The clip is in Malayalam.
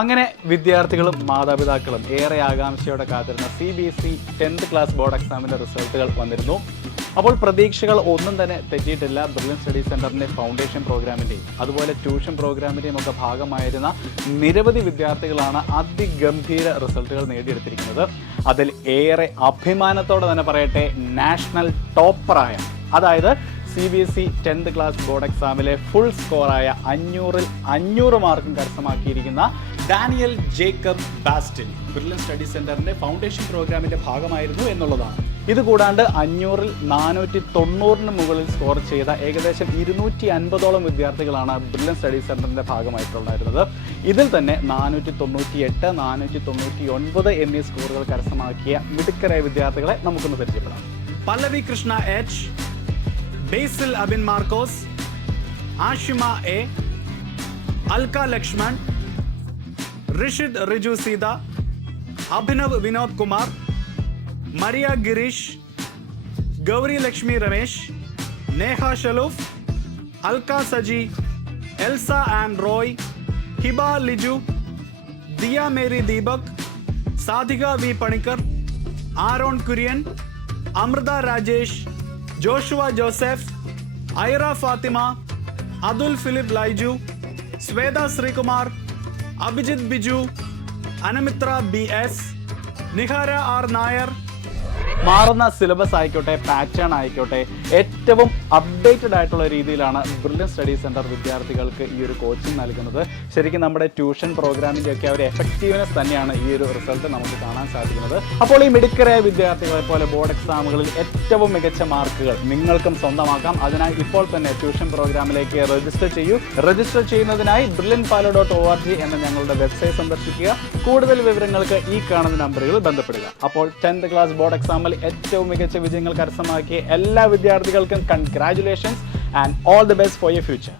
അങ്ങനെ വിദ്യാർത്ഥികളും മാതാപിതാക്കളും ഏറെ ആകാംക്ഷയോടെ കാത്തിരുന്ന CBSE 10th ക്ലാസ് ബോർഡ് എക്സാമിൻ്റെ റിസൾട്ടുകൾ വന്നിരുന്നു. അപ്പോൾ പ്രതീക്ഷകൾ ഒന്നും തന്നെ തെറ്റിയിട്ടില്ല. ബ്രില്യൻ സ്റ്റഡി സെൻറ്ററിൻ്റെ ഫൗണ്ടേഷൻ പ്രോഗ്രാമിൻ്റെയും അതുപോലെ ട്യൂഷൻ പ്രോഗ്രാമിൻ്റെയും ഒക്കെ ഭാഗമായിരുന്ന നിരവധി വിദ്യാർത്ഥികളാണ് അതിഗംഭീര റിസൾട്ടുകൾ നേടിയെടുത്തിരിക്കുന്നത്. അതിൽ ഏറെ അഭിമാനത്തോടെ തന്നെ പറയട്ടെ, നാഷണൽ ടോപ്പറായ, അതായത് CBSE 10th ക്ലാസ് ബോർഡ് എക്സാമിലെ ഫുൾ സ്കോറായ 500-ൽ 500 മാർക്കും കരസ്ഥമാക്കിയിരിക്കുന്ന ഡാനിയൽ ജേക്കബ് ബാസ്റ്റിൻ ബ്രില്യൻ സ്റ്റഡി സെൻറ്ററിൻ്റെ ഫൗണ്ടേഷൻ പ്രോഗ്രാമിൻ്റെ ഭാഗമായിരുന്നു എന്നുള്ളതാണ്. ഇതുകൂടാണ്ട് 500-ൽ 490 മുകളിൽ സ്കോർ ചെയ്ത ഏകദേശം 250ഓളം വിദ്യാർത്ഥികളാണ് ബ്രില്യൻ സ്റ്റഡി സെൻറ്ററിൻ്റെ ഭാഗമായിട്ടുണ്ടായിരുന്നത്. ഇതിൽ തന്നെ 498, 499 എന്നീ സ്കോറുകൾ കരസ്ഥമാക്കിയ മിടുക്കരായ വിദ്യാർത്ഥികളെ നമുക്കൊന്ന് പരിചയപ്പെടാം. Pallavi Krishna H, Basil Abin Marcos, Ashima A, Alka Lakshman, Rishid Riju Seetha, Abhinav Vinod Kumar, Maria Girish, Gauri Lakshmi Ramesh, Neha Shaluf, Alka Saji, Elsa and Roy, Hiba Liju, Diya Mary Deepak, Sadhika V Panicker, Aaron Kurian, Amrutha Rajesh, Joshua Joseph, Aira Fathima, Athul Philip Laiju, Shweta Sreekumar, Abhijith Biju, Anamitra BS, Nihara R Nair. മാറുന്ന സിലബസ് ആയിക്കോട്ടെ, പാറ്റേൺ ആയിക്കോട്ടെ, ഏറ്റവും അപ്ഡേറ്റഡ് ആയിട്ടുള്ള രീതിയിലാണ് ബ്രില്യൻ സ്റ്റഡി സെൻറ്റർ വിദ്യാർത്ഥികൾക്ക് ഈ ഒരു കോച്ചിങ് നൽകുന്നത്. ശരിക്കും നമ്മുടെ ട്യൂഷൻ പ്രോഗ്രാമിൻ്റെ ഒക്കെ ഒരു എഫക്റ്റീവ്നെസ് തന്നെയാണ് ഈ ഒരു റിസൾട്ട് നമുക്ക് കാണാൻ സാധിക്കുന്നത്. അപ്പോൾ ഈ മിടുക്കരായ വിദ്യാർത്ഥികളെ പോലെ ബോർഡ് എക്സാമുകളിൽ ഏറ്റവും മികച്ച മാർക്കുകൾ നിങ്ങൾക്കും സ്വന്തമാക്കാം. അതിനായി ഇപ്പോൾ തന്നെ ട്യൂഷൻ പ്രോഗ്രാമിലേക്ക് രജിസ്റ്റർ ചെയ്യൂ. രജിസ്റ്റർ ചെയ്യുന്നതിനായി brilliantpalo.org എന്ന ഞങ്ങളുടെ വെബ്സൈറ്റ് സന്ദർശിക്കുക. കൂടുതൽ വിവരങ്ങൾക്ക് ഈ കാണുന്ന നമ്പറുകളിൽ ബന്ധപ്പെടുക. അപ്പോൾ 10th ക്ലാസ് ബോർഡ് എക്സാമിൽ ഏറ്റവും മികച്ച വിജയങ്ങൾ കരസ്ഥമാക്കിയ എല്ലാ വിദ്യാർത്ഥികൾക്കും congratulations and all the best for your future.